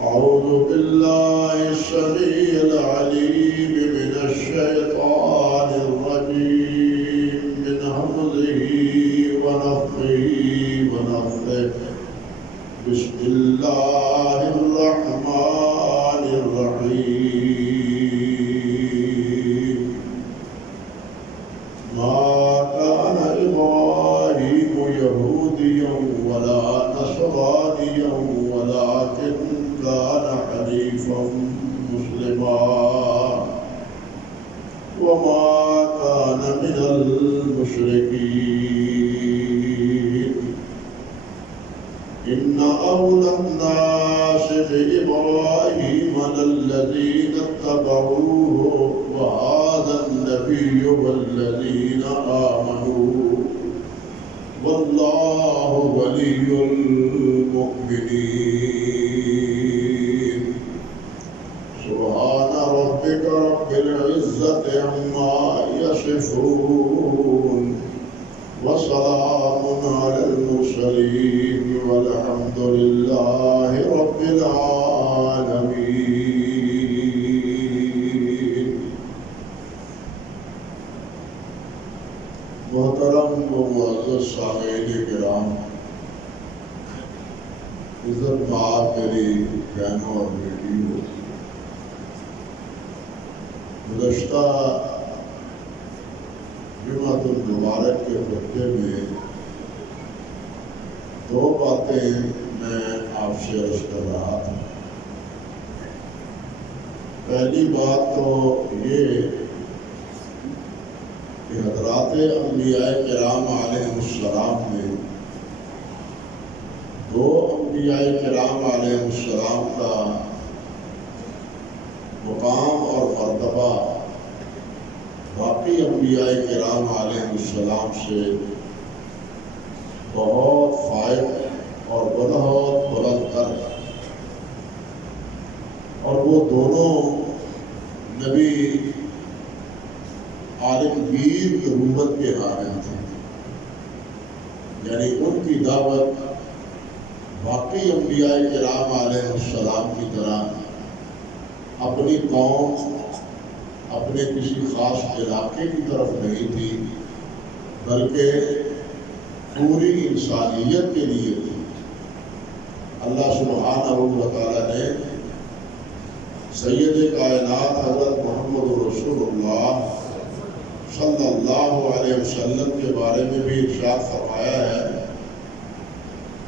أعوذ بالله السميع العليم من الشيطان الرجيم من همزه ونفخه ونفثه بسم الله الرحمن الرحيم ما كان إبراهيم يهوديا ولا نصرانيا ولكن كان حنيفا مسلما وما كان من المشركين إن أولى الناس بإبراهيم للذين اتبعوه وهذا النبي والذين آمنوا والله ولي المؤمنين سبحان ربك رب العزة عما يصفون وسلام على المرسلين والحمد لله رب العالمين. محترم و معزز سامعین کرام، عزت مآب میری بہنوں اور بیٹیوں، گزشتہ جمعۃ المبارک کے خطبے میں دو باتیں میں آپ سے عرض کر رہا تھا۔ پہلی بات تو یہ کہ حضرات انبیاء کرام علیہ السلام نے دو انبیاء کرام علیہ السلام کا مقام اور مرتبہ باقی انبیاء کرام علیہ السلام سے بہت فائق اور بہت بلند تر، اور وہ دونوں نبی عالمگیر نبوت کے حامل تھے، یعنی ان کی دعوت باقی انبیاء کرام علیہ السلام کی طرح اپنی قوم، اپنے کسی خاص علاقے کی طرف نہیں تھی، بلکہ پوری انسانیت کے لیے تھی۔ اللہ سبحانہ و تعالیٰ نے سید کائنات حضرت محمد رسول اللہ صلی اللہ علیہ وسلم کے بارے میں بھی ارشاد فرمایا ہے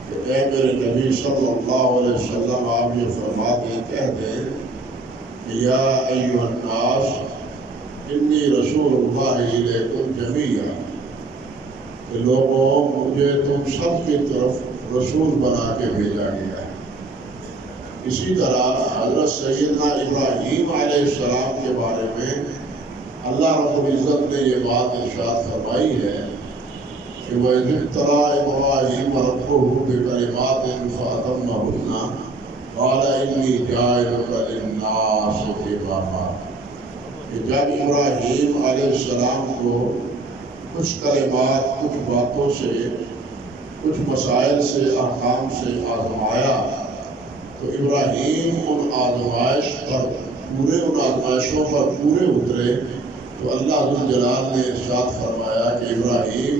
کہ اے میرے نبی صلی اللہ علیہ وسلم، آپ یہ فرما دیں، کہہ دیں کہ یا ایھا الناس انی رسول اللہ الیکم جمیعا، کہ لوگوں مجھے تم سب کی طرف رسول بنا کے بھیجا گیا ہے۔ اسی طرح حضرت سیدنا ابراہیم علیہ السلام کے بارے میں اللہ رب العزت نے یہ بات ارشاد فرمائی ہے کہ وَإِذِ ابْتَلَىٰ إِبْرَاهِيمَ رَبُّهُ بِكَلِمَاتٍ فَأَتَمَّهُنَّ قَالَ إِنِّي جَاعِلُكَ لِلنَّاسِ إِمَامًا، کہ جب ابراہیم علیہ السلام کو کچھ کلمات، کچھ باتوں سے، کچھ مسائل سے، احکام سے آزمایا، تو ابراہیم ان آزمائشوں پر پورے اترے، تو اللہ ذوالجلال نے ارشاد فرمایا کہ ابراہیم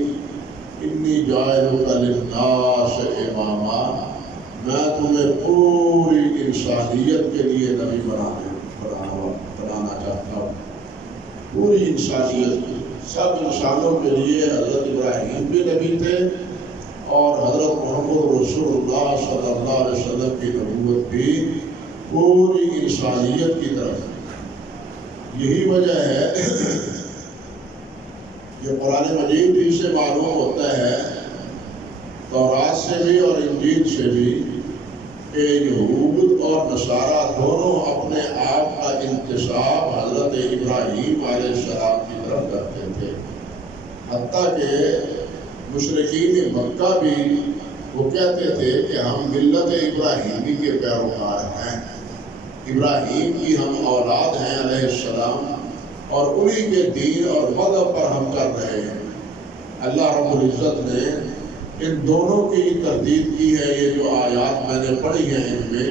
انی جاعلک للناس اماما، میں تمہیں پوری انسانیت کے لیے نبی بنانا چاہتا ہوں۔ پوری انسانیت، سب انسانوں کے لیے حضرت ابراہیم بھی نبی تھے، اور حضرت محمد رسول اللہ صلی اللہ علیہ وسلم کی نبوت بھی پوری انسانیت کی طرف۔ یہی وجہ ہے کہ قرآن مجید ہی سے معلوم ہوتا ہے، تورات سے بھی اور انجیل سے بھی، کہ یہود اور نصارہ دونوں اپنے آپ کا انتساب حضرت ابراہیم علیہ السلام کی طرف کرتے تھے، حتیٰ کہ مشرکین مکہ بھی وہ کہتے تھے کہ ہم ملت ابراہیمی کے پیروکار ہیں، ابراہیم کی ہم اولاد ہیں علیہ السلام، اور انہی کے دین اور مذہب پر ہم کر رہے ہیں۔ اللہ رب العزت نے ان دونوں کی تردید کی ہے۔ یہ جو آیات میں نے پڑھی ہیں ان میں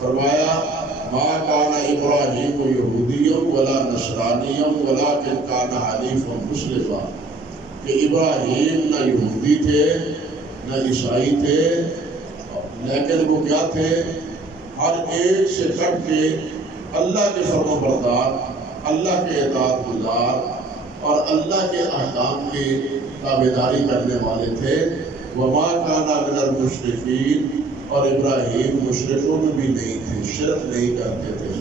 فرمایا ما کان ابراہیم یہودیا ولا نصرانیا ولکن کان حنیفا مسلما، کہ ابراہیم نہ یہودی تھے نہ عیسائی تھے، لیکن وہ کیا تھے؟ ہر ایک سے کٹ کے اللہ کے فرما بردار، اللہ کے اطاعت گزار اور اللہ کے احکام کی تابعداری کرنے والے تھے۔ وما کان من المشرکین، اور ابراہیم مشرکوں میں بھی نہیں تھے، شرک نہیں کرتے تھے۔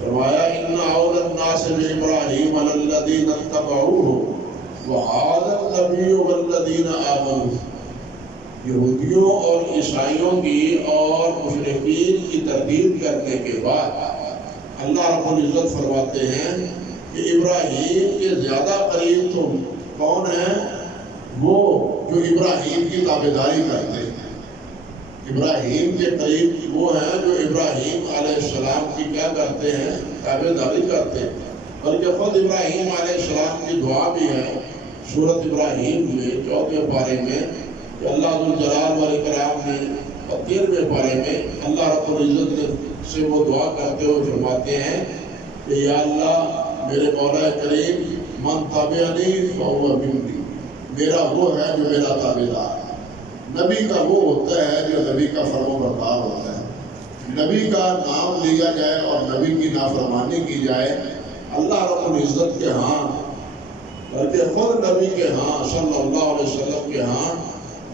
فرمایا ان اول الناس بابراہیم الذین اتبعوہ وہذا النبی والذین آمنوا، یہودیوں اور عیسائیوں کی اور مشرکین کی تردید کرنے کے بعد اللہ رب العزت فرماتے ہیں کہ ابراہیم کے زیادہ قریب تو کون ہیں؟ وہ جو ابراہیم کی تابعداری کرتے ہیں۔ ابراہیم کے قریب وہ ہیں جو ابراہیم علیہ السلام کی کیا کرتے ہیں؟ تابعداری کرتے ہیں۔ بلکہ خود ابراہیم علیہ السلام کی دعا بھی ہے سورۃ ابراہیم میں 14ویں پارے میں، کہ اللہ ذو الجلال والاکرام نے 13ویں پارے میں اللہ رب العزت سے وہ دعا کرتے ہوئے فرماتے ہیں کہ یا اللہ میرے مولا کریم من تابعنی فہو منی، میرا وہ ہے جو میرا تابعدار۔ نبی کا وہ ہوتا ہے جو نبی کا فرما بردار ہوتا ہے۔ نبی کا نام لیا جائے اور نبی کی نافرمانی کی جائے، اللہ رب العزت کے ہاں بلکہ خود نبی کے ہاں صلی اللہ علیہ وسلم کے ہاں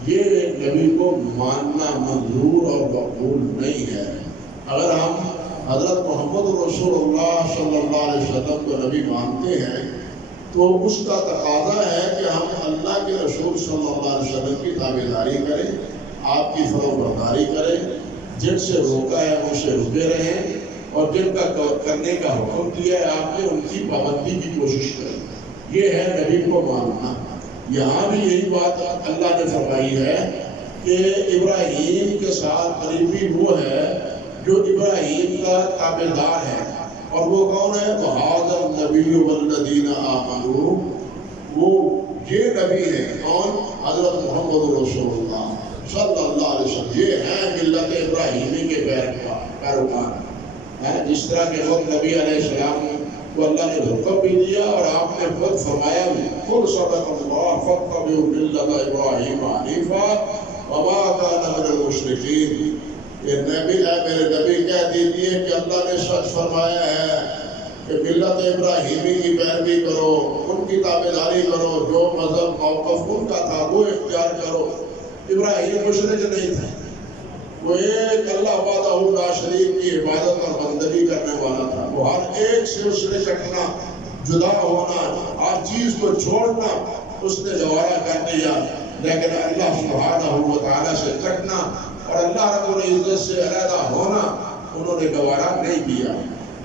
یہ نبی کو ماننا منظور اور مقبول نہیں ہے۔ اگر ہم حضرت محمد رسول اللہ صلی اللہ علیہ وسلم کو نبی مانتے ہیں تو اس کا تقاضا ہے کہ ہم اللہ کے رسول صلی اللہ علیہ وسلم کی تابعداری کریں، آپ کی فرما برداری کریں، جن سے روکا ہے ان سے رکے رہیں، اور جن کا کرنے کا حکم دیا ہے آپ نے ان کی پابندی کی کوشش کریں۔ یہ ہے نبی کو ماننا۔ یہاں بھی یہی بات اللہ نے فرمائی ہے کہ ابراہیم کے ساتھ قریبی وہ ہے جو ابراہیم کا تابعدار ہے، اور وہ کون ہے؟ وَهَذَا النَّبِيُّ وَالَّذِينَ آمَنُوا، وہ یہ نبی ہے کون؟ حضرت محمد رسول اللہ صلی اللہ علیہ وسلم۔ یہ ہیں ملت ابراہیمی کے پیروکار، جس طرح کہ خود نبی علیہ السلام کو اللہ نے حکم بھی دیا اور آپ نے خود فرمایا قُلْ صَدَقَ اللَّهُ فَاتَّبِعُوا مِلَّةَ إِبْرَاهِيمَ حَنِيفًا وَمَا كَانَ مِنَ الْمُشْرِكِينَ۔ یہ نبی ہے میرے نبی کہہ دیجئے کہ اللہ نے سچ فرمایا ہے کہ ملت ابراہیمی کی پیروی کرو، ان کی تابعداری کرو، جو مذہب موقف ان کا تھا وہ اختیار کرو۔ ابراہیم مشرک نہیں تھا، وہ ایک اللہ وحدہ لا شریک کی عبادت اور بندگی کرنے والا تھا۔ وہ ہر ایک سے اس نے کٹنا، جدا ہونا، ہر چیز کو چھوڑنا اس نے گوارا کر دیا، لیکن اللہ سبحانہ و تعالیٰ سے کٹنا اور اللہ رب العزت سے علیحدہ ہونا انہوں نے گوارا نہیں کیا۔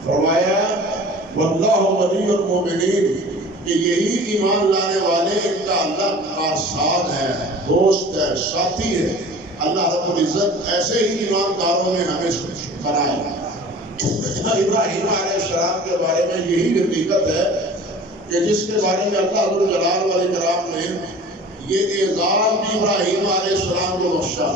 فرمایا واللہ ولی المؤمنین، کہ یہی ایمان لانے والے ان کا اللہ کارساز ہے، دوست ہے، ساتھی ہے۔ اللہ رب العزت ایسے ہی ایمانداروں میں ہمیں بنائے۔ ابراہیم علیہ السلام کے بارے میں یہی حقیقت ہے کہ جس کے بارے میں اللہ ذو الجلال والاکرام نے یہ اعزاز بھی ابراہیم علیہ السلام کو بخشا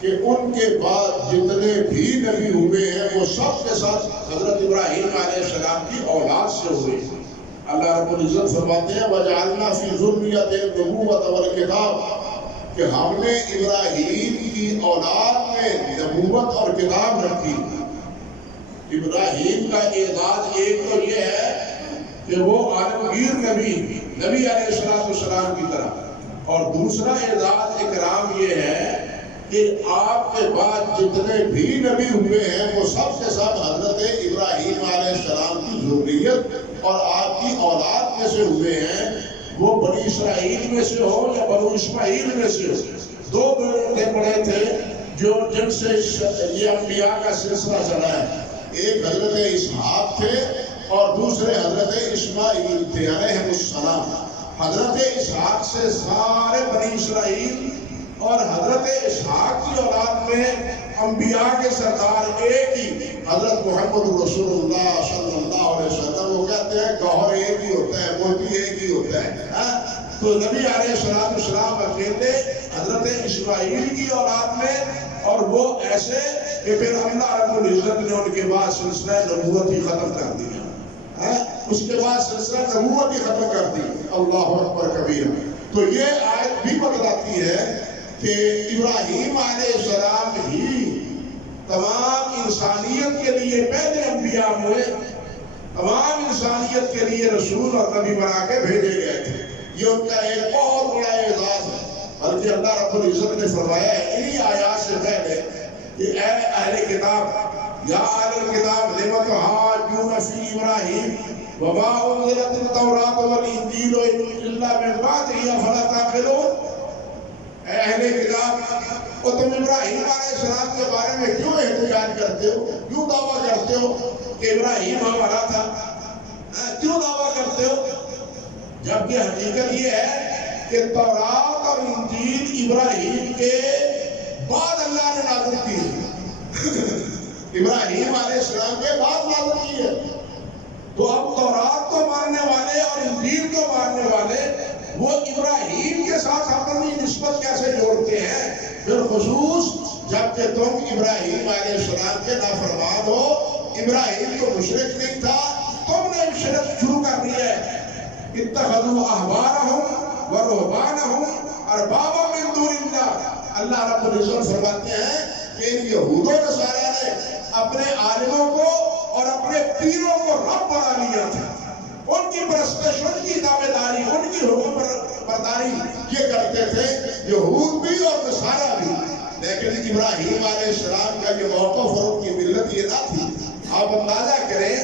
کہ ان کے بعد جتنے بھی نبی ہوئے ہیں وہ سب کے ساتھ حضرت ابراہیم علیہ السلام کی اولاد سے ہوئے۔ اللہ رب العزت فرماتے ہیں وَجَعَلْنَا فِي ذُرِّيَّتِهِ النُّبُوَّةَ وَالْكِتَابَ، کہ ہم نے ابراہیم کی اولاد میں نبوت اور کتاب رکھی۔ ابراہیم کا اعزاز ایک تو یہ ہے کہ وہ عالمگیر نبی علیہ السلام کی طرح، اور دوسرا اعزاز اکرام یہ ہے کہ آپ کے بعد جتنے بھی نبی ہوئے ہیں وہ سب کے سب حضرت ابراہیم علیہ السلام کی ذریت اور آپ کی اولاد میں سے ہوئے ہیں، وہ بنی اسرائیل میں سے ہو یا بنو اسماعیل میں سے ہو۔ دو بیٹے پڑے تھے جن سے یہ انبیاء کا سلسلہ چلا ہے، ایک حضرت اسحاق تھے اور دوسرے حضرت اسماعیل تھے علیہ السلام۔ حضرت اسحاق سے سارے بنی اسرائیل اور حضرت اسحاق کی اولاد میں انبیاء کے سردار ایک ہی حضرت محمد رسول اللہ صلی اللہ علیہ وسلم۔ وہ کہتے ہیں گوہر ایک ہی ہوتا ہے، موتی ایک ہی ہوتا ہے۔ تو نبی علیہ السلام اکیلے حضرت اسماعیل کی اولاد میں، اور وہ ایسے کہ پھر اللہ رب العزت نے ان کے بعد سلسلہ نبوت ہی ختم کر دیا، اس کے بعد سلسلہ نبوت ہی ختم کر دی۔ اللہ اکبر کبیر۔ تو یہ آیت بھی بتلاتی ہے کہ ابراہیم علیہ السلام ہی تمام انسانیت کے لیے پہلے انبیاء ہوئے، تمام انسانیت کے لیے رسول اور نبی بنا کے بھیجے گئے تھے۔ یہ ان کا ایک بہت بڑا اعزاز ہے۔ بلکہ اللہ رب العزت نے فرمایا ہے انہی آیات سے پہلے کہ اے اہل کتاب، یا اہل الکتاب لم تحاجون فی ابراہیم وما انزلت التوراۃ والانجیل الا من بعدہ افلا تعقلون۔ اے اہل کتاب، اور تم ابراہیم علیہ السلام کے بارے میں کیوں احتجاج کرتے ہو، کیوں دعویٰ کرتے ہو کہ ابراہیم ہمارا تھا، کیوں دعویٰ کرتے ہو، جبکہ حقیقت یہ ہے کہ تورات اور انجیل ابراہیم کے بعد اللہ نے نازل کی ہے۔ ابراہیم علیہ السلام کے بعد نازل کی ہے۔ تو اب تورات کو ماننے والے اور انجیل کو ماننے والے وہ ابراہیم کے ساتھ اپنی نسبت کیسے جوڑتے ہیں، بالخصوص جبکہ تم ابراہیم علیہ السلام کے نافرمان ہو۔ ابراہیم تو مشرک نہیں تھا، تم نے شرک شروع کر دی ہے۔ اتخذوا احبارهم ورهبانهم اربابا من دون اللہ۔ اللہ رب العزت فرماتے ہیں کہ ان یہود و نصارا نے اپنے عالموں کو اور اپنے پیروں کو رب بنا لیا تھا۔ ان کی پرستش، ان کی تابعداری، ان کی حکم برداری یہ کرتے تھے یہود بھی اور نصارا بھی۔ لیکن ابراہیم علیہ السلام کا یہ موقف اور ان کی ملت یہ نہ تھی۔ آپ اندازہ کریں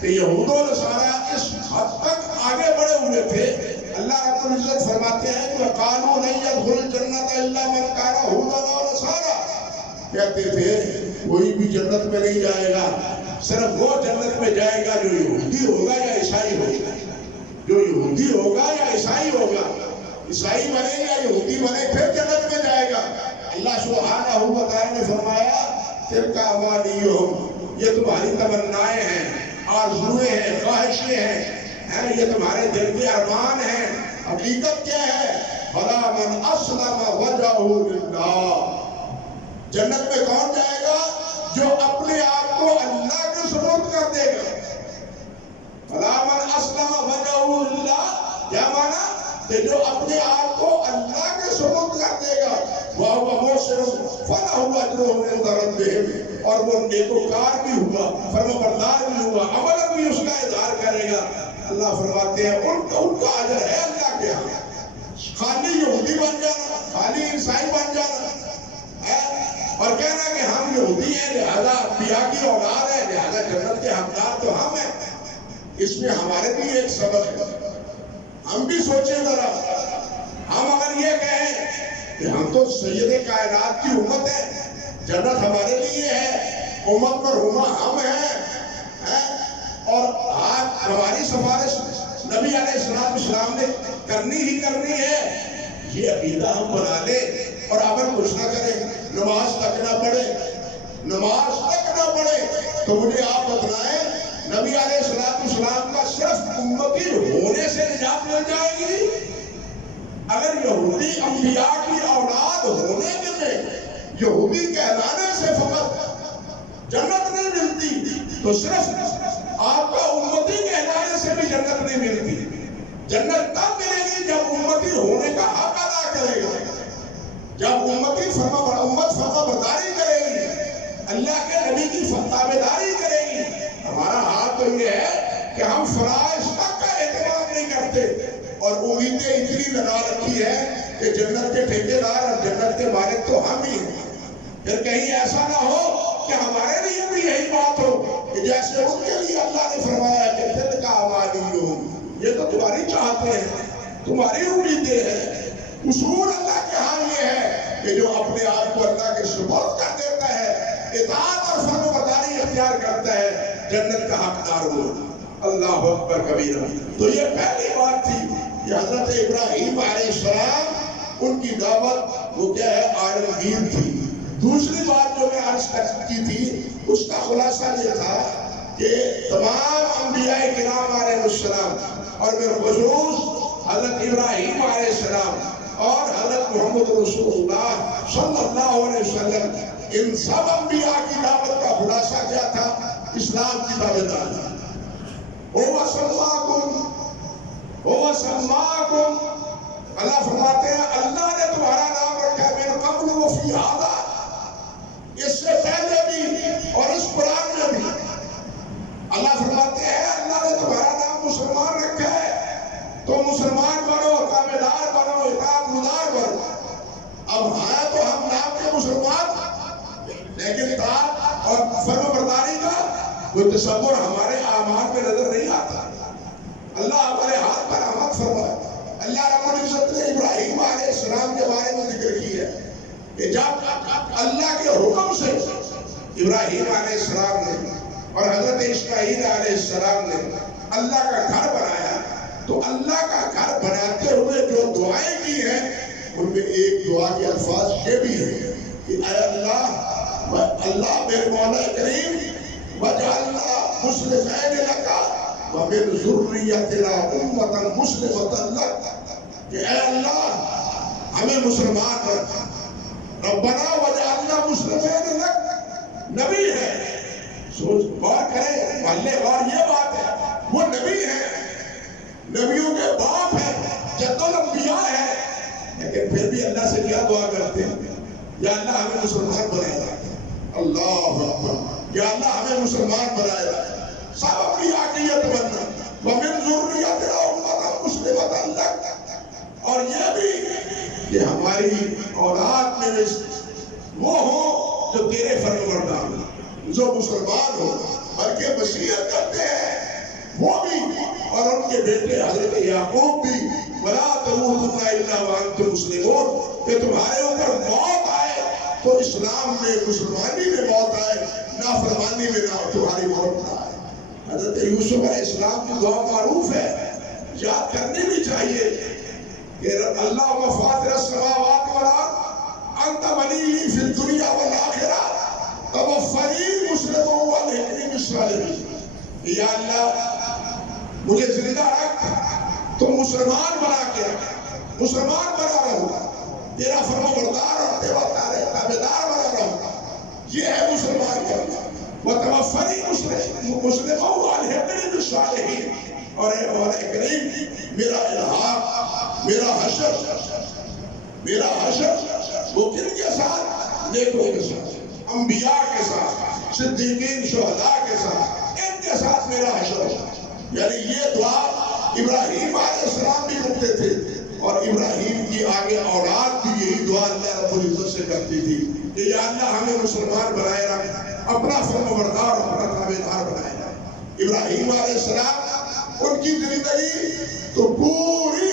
کہ یہود و نصارا اس حد تک آگے بڑھے ہوئے تھے۔ اللہ رب العزت فرماتے ہیں کہ قالوا لن يدخل الجنة الا من كان هودا او نصارا۔ کہتے تھے کوئی بھی جنت میں نہیں جائے گا، صرف وہ جنت میں جائے گا جو یہودی ہوگا یا عیسائی ہوگا، جو یہودی ہوگا یا عیسائی ہوگا۔ عیسائی بنے یا یہودی بنے پھر جنت میں جائے گا۔ اللہ سبحانہ و تعالی نے فرمایا تلک امانیہم، یہ تمہاری تمنائیں ہیں، آرزویں ہیں، خواہشیں ہیں، یہ تمہارے دل کے ارمان ہیں۔ حقیقت کیا ہے؟ بھلا من اسلم وجہہ للہ، جنت میں کون جائے گا؟ جو اپنے آپ کو اللہ کے سپرد کر دے گا۔ بھلا من اسلم وجہہ للہ، کیا مانا؟ کہ جو اپنے آپ کو اللہ کے سپرد کر دے گا، وَهُوَ مُحْسِنٌ فَلَهُ أَجْرُهُ عِندَ رَبِّهِ، اور وہ نیکوکار بھی ہوا، فرمانبردار بھی ہوا، عمل بھی اس کا اظہار کرے گا۔ اللہ فرماتے ہیں ان کا اجر ہے اللہ کے ہاں۔ خالی یہودی بن جانا، خالی عیسائی بن جانا اور کہنا کہ ہم یہودی ہیں لہذا انبیاء کی اولاد ہے لہذا جنت کے حقدار تو ہم ہیں، اس میں ہمارے بھی ایک سبق ہے۔ ہم بھی سوچیں ذرا، ہم اگر یہ کہیں کہ ہم تو سید کائنات کی امت ہے، جنت ہمارے لیے ہے، امت مرحومہ ہم ہیں، اور آج ہماری سفارش نبی علیہ السلام نے کرنی ہی کرنی ہے، یہ عقیدہ ہم بنا لیں اور عمل کچھ نہ کریں، نماز تک نہ پڑھے، نماز تک نہ پڑھے، تو مجھے آپ بتلائیں نبی علیہ السلام کا صرف امتی ہونے سے نجات مل جائے گی؟ اگر یہودی انبیاء کی اولاد ہونے کے میں یہودی کہلانے سے فقط جنت نہیں ملتی، تو صرف آپ کا امتی کہلانے سے بھی جنت نہیں ملتی۔ جنت تب ملے گی جب امتی ہونے کا حق ادا کرے گا، جب امت فرمانبرداری کرے گی، اللہ کے نبی کی تابعداری کرے گی۔ ہمارا حال تو یہ ہے کہ ہم فرائض تک کا اہتمام نہیں کرتے اور امیدیں اتنی لگا رکھی ہے کہ جنت کے ٹھیکیدار اور جنت کے مالک تو ہم ہی ہیں۔ پھر کہیں ایسا نہ ہو کہ ہمارے لیے بھی یہی بات ہو کہ جیسے ان کے لیے اللہ نے فرمایا کہ دل کا امانیہم، یہ تو تمہاری چاہتے ہیں، تمہاری امیدیں ہیں۔ اصول اللہ کے ہاں یہ ہے کہ جو اپنے آپ کو اللہ کے سپرد کر دیتا ہے، اطاعت اور فرمانبرداری اختیار کرتا ہے، جنت کا حقدار ہو۔ اللہ اکبر کبیرہ۔ تو یہ پہلی بات تھی کہ حضرت ابراہیم علیہ السلام ان کی دعوت وہ کیا ہے؟ عالمگیر تھی۔ دوسری بات جو میں عرض کی تھی اس کا خلاصہ یہ تھا کہ تمام انبیاء کرام علیہ السلام اور بالخصوص حضرت ابراہیم علیہ السلام اور حضرت محمد رسول اللہ صلی اللہ علیہ وسلم ان سب انبیاء کی دعوت کا خلاصہ کیا تھا؟ اسلام کی تابعداری۔ هو سماکم، اللہ فرماتے ہیں اللہ نے تمہارا نام رکھا ہے من قبل وفی ھذا، اس سے پہلے بھی اور اس قرآن میں بھی۔ اللہ فرماتے ہیں اللہ نے تمہارا نام مسلمان رکھا ہے تو مسلمان بنو، تابعدار بنو، اطاعت گزار بنو۔ اب ہے تو ہم نام کے مسلمان، لیکن اطاعت اور فرما برداری کا کوئی تصور ہمارے اعمال میں نظر نہیں آتا۔ اللہ ہمارے ہاتھ پر رحمت فرمائے۔ اللہ رب العزت نے ابراہیم علیہ السلام کے بارے میں ذکر کی ہے کہ جب اللہ کے حکم سے ابراہیم علیہ السلام نے اور حضرت اسماعیل علیہ السلام نے اللہ کا گھر بنایا، تو اللہ کا گھر بناتے ہوئے جو دعائیں کی ہیں ان میں ایک دعا کے الفاظ یہ بھی ہیں کہ اے اللہ میرے مولا کریم وجعلنا مسلمین لک ومن ذریتنا امۃ مسلمۃ لک، کہ اے اللہ ہمیں مسلمان رکھ۔ ربنا وجعلنا مسلمین لک، نبی ہے، سوچ غور کریں، پہلے اور یہ بات ہے وہ نبی ہے، نبیوں کے باپ ہے، جد الانبیاء ہے، لیکن پھر بھی اللہ سے کیا دعا کرتے ہیں؟ یا اللہ ہمیں مسلمان بنائے گا، اللہ اکبر، یا اللہ ہمیں مسلمان بنائے گا۔ سب انبیاء کی یہ تمنا، ومن ذریتنا امۃ مسلمۃ لک، اور یہ بھی کہ ہماری اولاد میں وہ ہو جو تیرے فرمانبردار ہو، جو مسلمان ہو، بلکہ وصیت کرتے ہیں وہ بھی اور ان کے بیٹے حضرت یعقوب بھی، ولا تموتن الا وانتم مسلمون، کہ تمہارے اوپر موت آئے تو اسلام میں مسلمانی میں موت آئے، نافرمانی میں نہ تمہاری موت نہ آئے۔ حضرت یوسف علیہ السلام کی دعا معروف ہے، یاد کرنی بھی چاہیے کہ اللہم فاطر السماوات والارض انت ولی فی الدنیا والآخرہ توفنی مسلما والحقنی بالصالحین، یا اللہ مجھے زندہ رکھ، تو مسلمان بنا کے رکھ، مسلمان بنا رہوں، تیرا فرما بردار اور تیرا تابعدار بنا رہوں، یہ ہے مسلمان کرنا۔ وَتَوَفَّنِي مُسْلِمًا وَأَلْحِقْنِي بِالصَّالِحِينَ، اور اے مولا کریم میرا الحاق، میرا حشر وہ کن کے ساتھ؟ نیکوں کے ساتھ، انبیاء کے ساتھ، صدیقین، شہداء کے ساتھ، ان کے ساتھ میرا حشر ہو۔ یعنی یہ دعا ابراہیم علیہ السلام بھی کرتے تھے، اور ابراہیم کی آگے اولاد بھی یہی دعا اللہ رب العزت سے کرتی تھی کہ یا اللہ ہمیں مسلمان بنائے رکھ، اپنا فرمانبردار، اپنا تابعدار بنائے رکھ۔ ابراہیم علیہ السلام ان کی زندگی تو پوری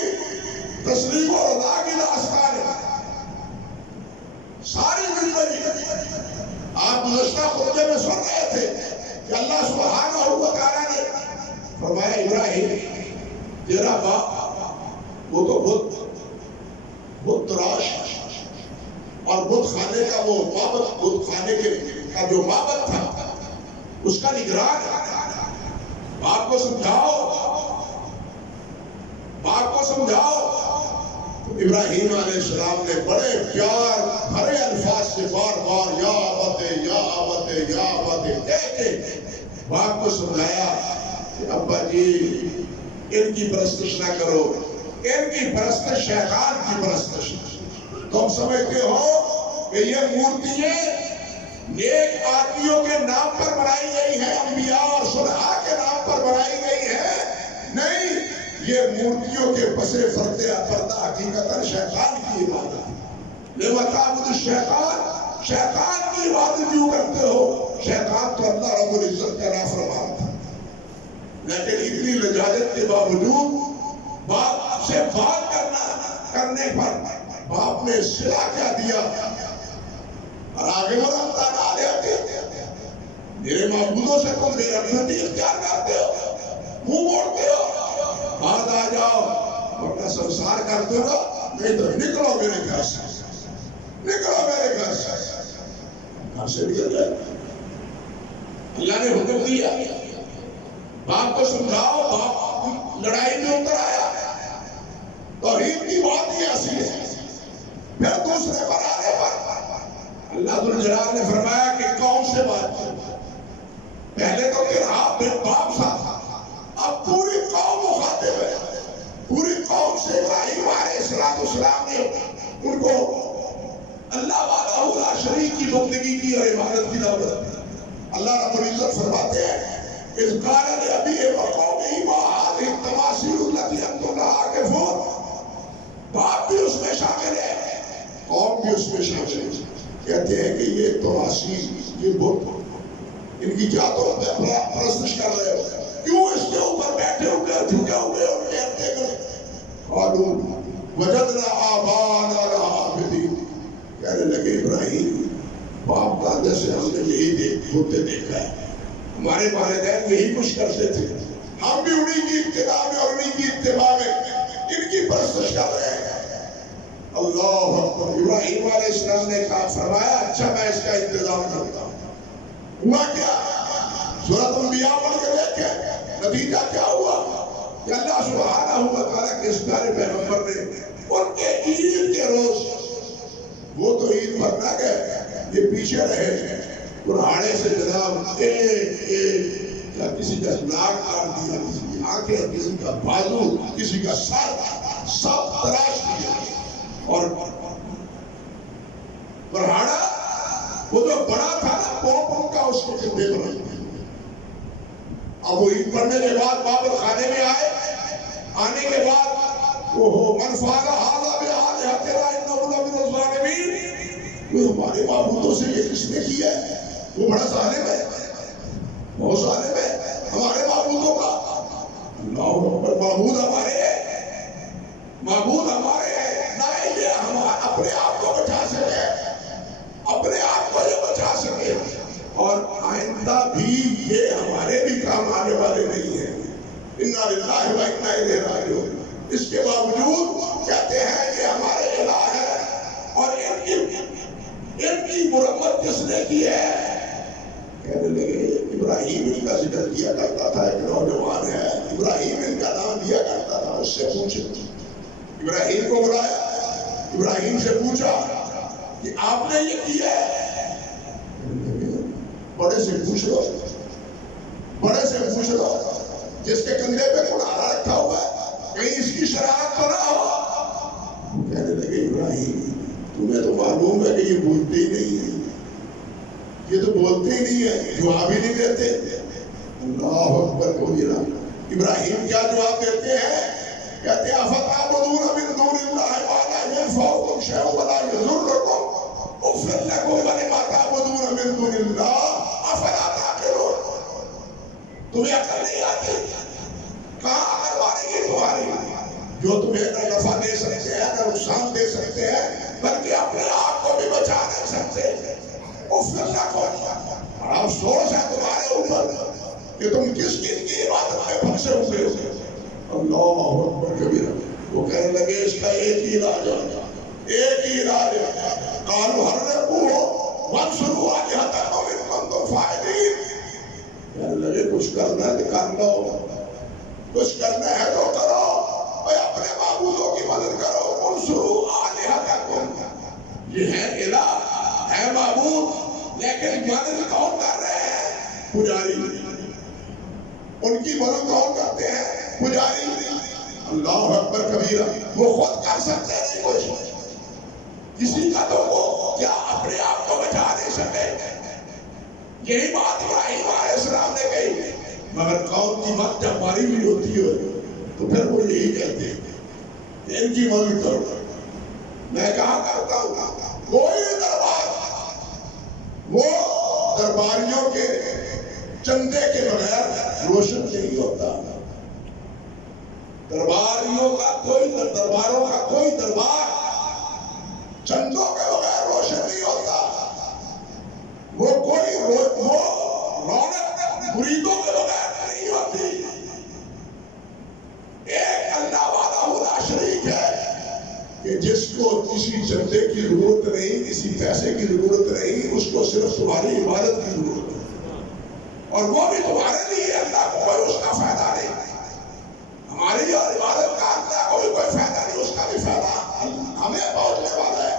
تسلیم و رضا کی داستان ہے، ساری زندگی۔ آپ گزشتہ خطبے میں سن رہے تھے کہ اللہ سبحانہ و تعالیٰ نے فرمایا ابراہیم تیرا باپ وہ تو بت تراش اور بت خانے کا وہ معبد، بت خانے کا جو معبد تھا اس کا نگران ہے۔ باپ کو سمجھاؤ، باپ کو سمجھاؤ۔ ابراہیم علیہ السلام نے بڑے پیار بھرے الفاظ سے بار بار یا ابت یا ابت یا ابت کہہ کے باپ کو سمجھایا کہ ابا جی ان کی پرستش نہ کرو، ان کی پرستش شیطان کی پرستش۔ تم سمجھتے ہو کہ یہ مورتیاں نیک آدمیوں کے نام پر بنائی گئی ہیں، انبیاء اور صالحین کے نام پر بنائی گئی ہیں؟ نہیں، یہ مورتیوں کے پسے پردہ حقیقتاً شیطان کی عبادت ہے۔ لِمَ تَعْبُدُ الشَّیطان، شیطان کی عبادت کیوں کرتے ہو؟ شیطان تو اللہ رب العزت کا نافرمان تھا، لیکن اتنی لجاجت کے باوجود باپ سے بات کرنے پر باپ نے صلہ کیا دیا، اور آگے بڑھتا نہ آتے میرے معبودوں سے تم میرا بھی اختیار کرتے ہو، منہ موڑتے ہو، بعد آ جاؤ ورنہ سنسار کر دو گا، نہیں تو نکلو میرے گھر سے، نکلو میرے گھر سے۔ گھر سے نکل جائے، اللہ نے حکم دیا باپ کو سمجھاؤ، باپ لڑائی میں اتر آیا، توحید کی بات ہی ایسی ہے۔ پھر دوسرے مرحلے پر اللہ ذوالجلال نے پہلے تو پھر باپ تھا، اب پوری قوم مخاطب ہے، پوری قوم سے ابراہیم علیہ السلام نے ان کو اللہ وحدہ لا شریک کی بندگی کی اور عبادت کی دعوت دی۔ اللہ رب العزت فرماتے ہیں اذ قال لأبیہ وقومہ ما هذه التماثیل التي انتم لها عاکفون، باپ بھی اس میں شامل ہے، قوم بھی اس میں شامل ہے۔ کہتے ہیں کہ یہ تماثیل، یہ بت، ان کی کیا تو پرستش کر رہے ہو، کیوں اس کے اوپر بیٹھے ہوئے جھکے ہوئے اور کہتے ہیں قالوا وجدنا آباءنا لها عابدین، کہنے لگے ابراہیم باپ دادے سے ہم نے یہی ہوتے دیکھا ہے، ہمارے والدین یہی کچھ کرتے تھے، ہم بھی انہیں کی اتباع میں اور انہیں کی اتباع میں ان کی پرستش کر رہے ہیں۔ اللہ اکبر۔ ابراہیم علیہ السلام نے کہا فرمایا اچھا میں اس کا انتظام کرتا ہوں۔ ہوا کیا؟ سورۃ انبیاء پڑھ کے دیکھیں نتیجہ کیا ہوا کہ اللہ سبحانہ و تعالیٰ کے اس پیارے پیغمبر نے ان کے عید کے روز، وہ تو عید پر نہ گئے، یہ پیچھے رہے، قرآنے سے جناب یا کسی کا ناک کاٹ دیا، کسی کی آنکھیں، کسی کا بازو، کسی کا سر، سب تراش دیا، اور پرہاڑا وہ جو بڑا تھا نا پوپ ان کا اس کے جدے بنائی۔ اب وہ عید پڑھنے کے بعد بابر خانے میں آئے، آنے کے بعد وہ من فعل ھذا بآلہتنا انہ لمن الظالمین، وہ ہمارے معبودوں سے یہ کس نے کیا ہے؟ وہ بڑا ظالم ہے، بہت ظالم ہے ہمارے معبودوں کا۔ اللہ اکبر۔ معبود ہمارے ہیں، معبود ہمارے ہیں، نہ یہ ہم اپنے آپ کو بچا سکے، اپنے آپ کو یہ بچا سکے، اور آئندہ بھی یہ ہمارے بھی کام آنے والے نہیں ہیں۔ انا للہ و انا الیہ راجعون۔ اس کے باوجود کہتے ہیں یہ ہمارے الہ ہے، اور ان کی مرمت کس نے کی ہے؟ کہنے لگے ابراہیم ان کا ذکر کیا کرتا تھا، ایک نوجوان ہے ابراہیم ان کا نام لیا کرتا تھا، اس سے پوچھے، ابراہیم کو بلایا، ابراہیم سے پوچھا کہ آپ نے یہ کیا ہے؟ بڑے سے پوچھ لو، بڑے سے پوچھ لو، جس کے کندھے پہ کنارا رکھا ہوا ہے، کہیں اس کی شرارت تو نہ ہو۔ کہنے لگے ابراہیم تمہیں تو معلوم ہے کہ یہ بولتے ہی نہیں ہیں، یہ تو بولتے ہی نہیں ہیں، جواب ہی نہیں دیتے۔ اللہ اکبر کبیرہ۔ ابراہیم کیا جواب دیتے ہیں؟ کہتے ہیں افتعبدون من دون اللہ ما لا ينفعکم شیئا ولا یضرکم اف لکم ولما تعبدون من دون اللہ افلا تعقلون۔ تمہیں عقل نہیں آتی؟ کہاں عقل مانے گی تمہاری؟ جو تمہیں نہ نفع دے سکتے ہیں نہ نقصان دے سکتے ہیں، بلکہ اپنے آپ کو بھی بچا نہیں سکتے۔ اف لکم، بڑا افسوس ہے تمہارے اوپر کہ تم کس چیز کی عبادت میں پھنسے ہوئے ہو۔ اللہ اکبر کبیرہ۔ وہ کہنے لگے اس کا ایک ہی علاج ہے، ایک ہی علاج ہے۔ قالوا حرقوه وانصروا آلہتکم ان کنتم فاعلین۔ کہنے لگے کچھ کرنا ہے تو کر لو، کچھ کرنا ہے تو کرو، اور اپنے معبودوں کی مدد کرو۔ انصروا آلہتکم، یہ ہے الہ، ہے معبود، لیکن مدد کون کر رہے ہیں؟ پجاری۔ ان کی مدد کون کرتے ہیں؟ پجاری۔ اللہ اکبر کبیرہ۔ وہ خود کر سکتے نہیں کچھ، کسی کا تو وہ کیا اپنے آپ کو بچا نہیں سکے۔ یہی بات ابراہیم علیہ السلام نے کہی، مگر قوم کی مت جب ماری ہوئی ہوتی ہے تو پھر وہ یہی کہتے ہیں کہ ان کی مدد کرو۔ میں کہا کرتا ہوں کوئی دربار وہ درباریوں کے چندے کے بغیر روشن نہیں ہوتا۔ درباریوں کا کوئی درباروں کا کوئی دربار چندوں کے بغیر روشن نہیں ہوتا۔ وہ کوئی رونق مریدوں کے بغیر نہیں ہوتی۔ ایک اللہ والا لا شریک ہے کہ جس کو کسی چندے کی ضرورت نہیں، کسی پیسے کی ضرورت نہیں، اس کو صرف تمہاری عبادت کی ضرورت ہے، اور وہ بھی تمہارے لیے اللہ کو کوئی اس کا فائدہ نہیں۔ ہماری اور عبادت کا اللہ کو بھی کوئی فائدہ نہیں، اس کا بھی فائدہ ہمیں پہنچنے والا ہے۔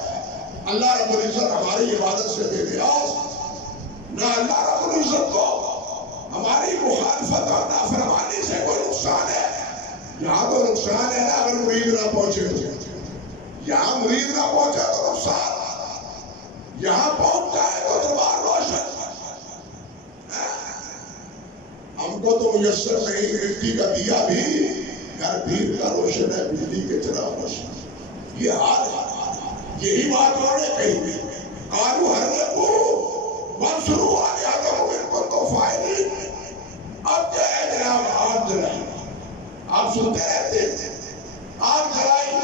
اللہ رب العزت ہماری عبادت سے بے نیاز، نہ اللہ رب العزت کو یہاں تو نقصان ہے نا اگر مرید نہ پہنچے تو، یہاں مرید نہ پہنچے تو نقصان، یہاں پہنچ جائے تو دربار روشن۔ ہم کو تو میسر نہیں، مٹی کا دیا بھی گھر پیر کا روشن ہے، بجلی کے چراغ روشن۔ یہ حال ہے، یہی بات انہوں نے کہی۔ قالوا حرقوا وانصروا آلہتکم ان کنتم فاعلین۔ اب کیا ہے جناب، آگ جلائی، آپ سنتے رہتے ہیں، آگ جلائی،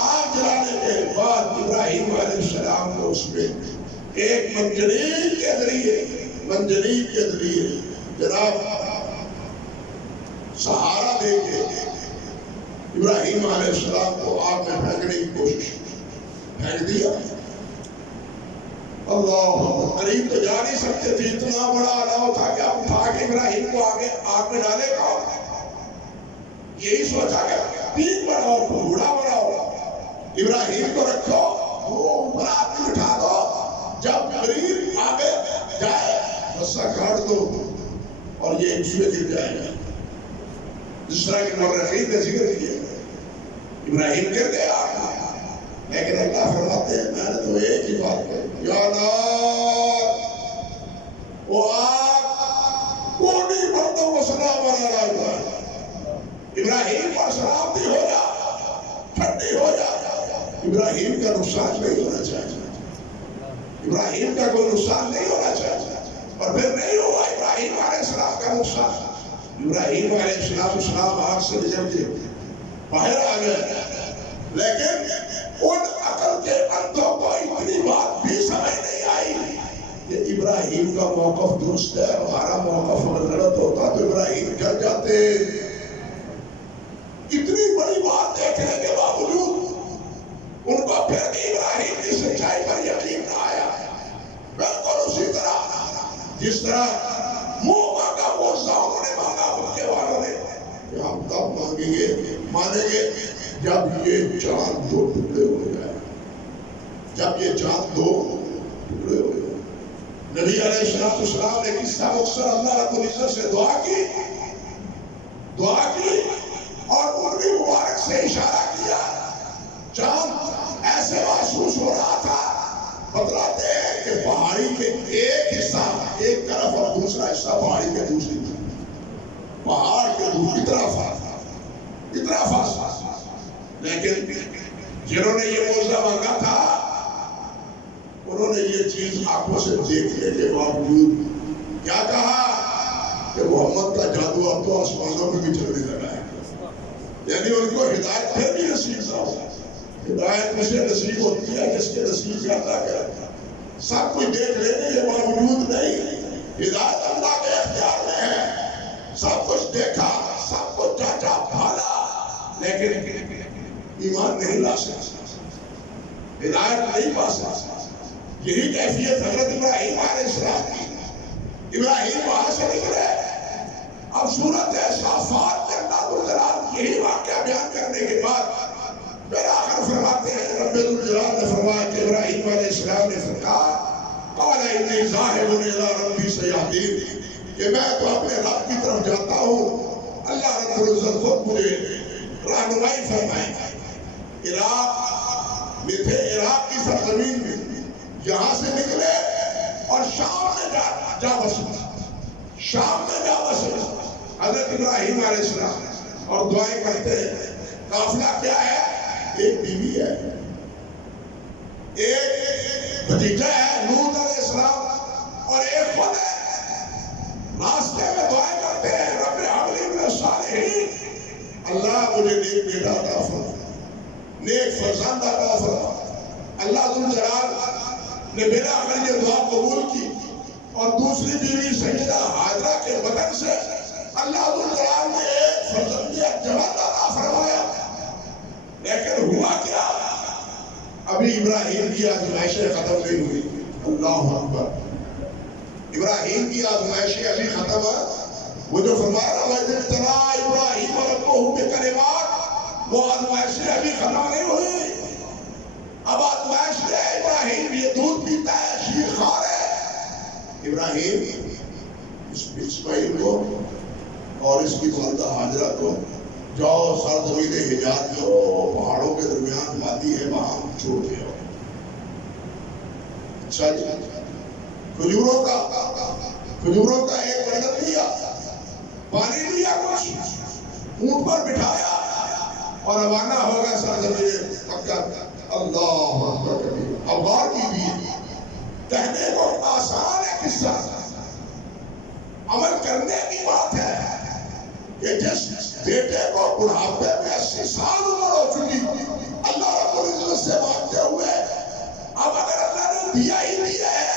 آگ جلانے کے بعد ابراہیم علیہ السلام کو اس میں ایک منجنیق کے ذریعے جناب سہارا دے کے ابراہیم علیہ السلام کو آگ میں پھینکنے کی کوشش پھینک دیا۔ اللہ، قریب تو جا نہیں سکتے تھے، اتنا بڑا علاؤ تھا کہ آپ اٹھا کے ابراہیم کو آگے آگ میں ڈالے گا۔ یہی سوچا کہ تین بڑھاؤ، گھوڑا بڑھاؤ، ابراہیم کو رکھو، وہ اوپر آدمی اٹھا دو، جب قریب آگے جائے رسہ کاٹ دو اور یہ ایک سوئے گر جائے گا۔ جس طرح کہ مورخین نے ذکر کیا، ابراہیم گر گیا، لیکن اللہ فرماتے ہیں میں نے تو ایک ہی بات کہی، یا نار، وہ آگ کونی بردوں و سلام علی ابراہیم، ابراہیم پر سلامتی ہو جا، ٹھنڈی ہو جا۔ ابراہیم کا نقصان نہیں ہونا چاہیے، ابراہیم کا کوئی نقصان نہیں ہونا چاہیے، اور پھر نہیں ہوا ابراہیم علیہ السلام کا نقصان۔ ابراہیم علیہ السلام آگ سے نکل کے باہر آ گئے، لیکن ان عقل کے اندھوں کو اتنی بات بھی سمجھ نہیں آئی کہ ابراہیم کا موقف درست ہے، ہمارا موقف اگر غلط ہوتا تو ابراہیم گر جاتے۔ اتنی بڑی بات دیکھنے کے باوجود ان کو پھر بھی ابراہیم کی سچائی پر یقین نہ آیا۔ بالکل اسی طرح جس طرح منہ مانگا موسیٰ انہوں نے مانگا، مکے والوں نے، کہ ہم تب مانیں گے جب یہ چاند دو ٹکڑے ہو جائے، جب یہ چاند دو ٹکڑے ہو جائے۔ نبی علیہ السلام نے قصہ مختصر اللہ رب العزت سے دعا کی اور انگلی مبارک سے اشارہ کیا، چاند ایسے محسوس ہو رہا تھا، بتلاتے ہیں کہ پہاڑی کے ایک حصہ ایک طرف اور دوسرا حصہ پہاڑی کے دوسری طرف، پہاڑ کے دوسری طرف اتنا فاصلہ۔ لیکن جنہوں نے یہ معجزہ مانگا تھا انہوں نے یہ چیز آنکھوں سے دیکھنے کے باوجود کیا کہا کہ محمد کا جادو اب تو آسمانوں میں بھی چلنے لگا ہے۔ یعنی ان کو ہدایت پھر بھی نصیب نہ ہو۔ ہدایت اسے نصیب ہوتی ہے جس کے نصیب کا اللہ کرتا ہے۔ سب کچھ دیکھ لینے کے باوجود نہیں، ہدایت اللہ کے اختیار میں ہے۔ سب کچھ دیکھا، سب کچھ جانچا بھالا، لیکن ایمان نہیں لا سکتا، ہدایت نہیں پا سکتا۔ یہی کیفیت حضرت ابراہیم علیہ السلام کی۔ ابراہیم وہاں سے نکلے، اب سورت صافات کے اللہ ذوالجلال یہی واقعہ بیان کرنے کے بعد پھر آخر فرماتے ہیں، رب ذوالجلال نے فرمایا کہ ابراہیم علیہ السلام نے فرمایا قال انی ذاہب الی ربی سیہدین، کہ میں تو اپنے رب کی طرف جاتا ہوں، اللہ رب العزت خود مجھے رہنمائی فرمائے۔ عراق میں تھے، عراق کی سرزمین میں، یہاں سے نکلے اور شام میں جا بسے، شام میں جا بسے حضرت ابراہیم علیہ السلام، اور دعائیں کرتے ہیں۔ قافلہ کیا ہے؟ ایک بیوی ہے، ایک بھتیجا ہے لوط علیہ السلام، اور ایک خود ہے۔ راستے میں دعائیں کرتے ہیں، رب ہب لی من الصالحین، اللہ مجھے نیک بیٹا عطا فرما، نیک فرزند عطا فرما۔ اللہ ذوالجلال نے بالآخر یہ دعا قبول کی، اور دوسری بیوی سیدہ حاجرہ کے بدن سے اللہ ذوالجلال نے ایک فرزندیت جوان عطا فرمایا۔ لیکن ہوا کیا؟ ابھی ابراہیم کی آزمائشیں ختم نہیں ہوئی۔ اللہ اکبر، ابراہیم کی آزمائشیں ابھی ختم ہے۔ وہ جو فرمایا نا وَإِذِ ابْتَلَىٰ إِبْرَاهِيمَ رَبُّهُ بِكَلِمَاتٍ، وہ آزمائشیں ابھی ختم نہیں ہوئی۔ اب آزمائش ہے، ابراہیم یہ دودھ پیتا ہے، شیر خوار ہے۔ ابراہیم اسماعیل کو اور اس کی والدہ حاجرہ کو جاؤ سرزمین حجاز جو پہاڑوں کے درمیان وادی ہے وہاں چھوڑ کے آؤ. اچھا جی کھجوروں کا ایک بندر لیا, پانی لیا, کچھ اونٹ پر بٹھایا اور روانہ ہوگا سرزمین مکہ. اللہ اکبر کبیر. اب غور کیجیے, کہنے کو آسان ہے قصہ, عمل کرنے کی بات ہے کہ جس بیٹے کو بڑھاپے میں 80 سال عمر ہو چکی, اللہ رب العزت سے مانگتے ہوئے, اب اگر اللہ نے دیا ہی دیا ہے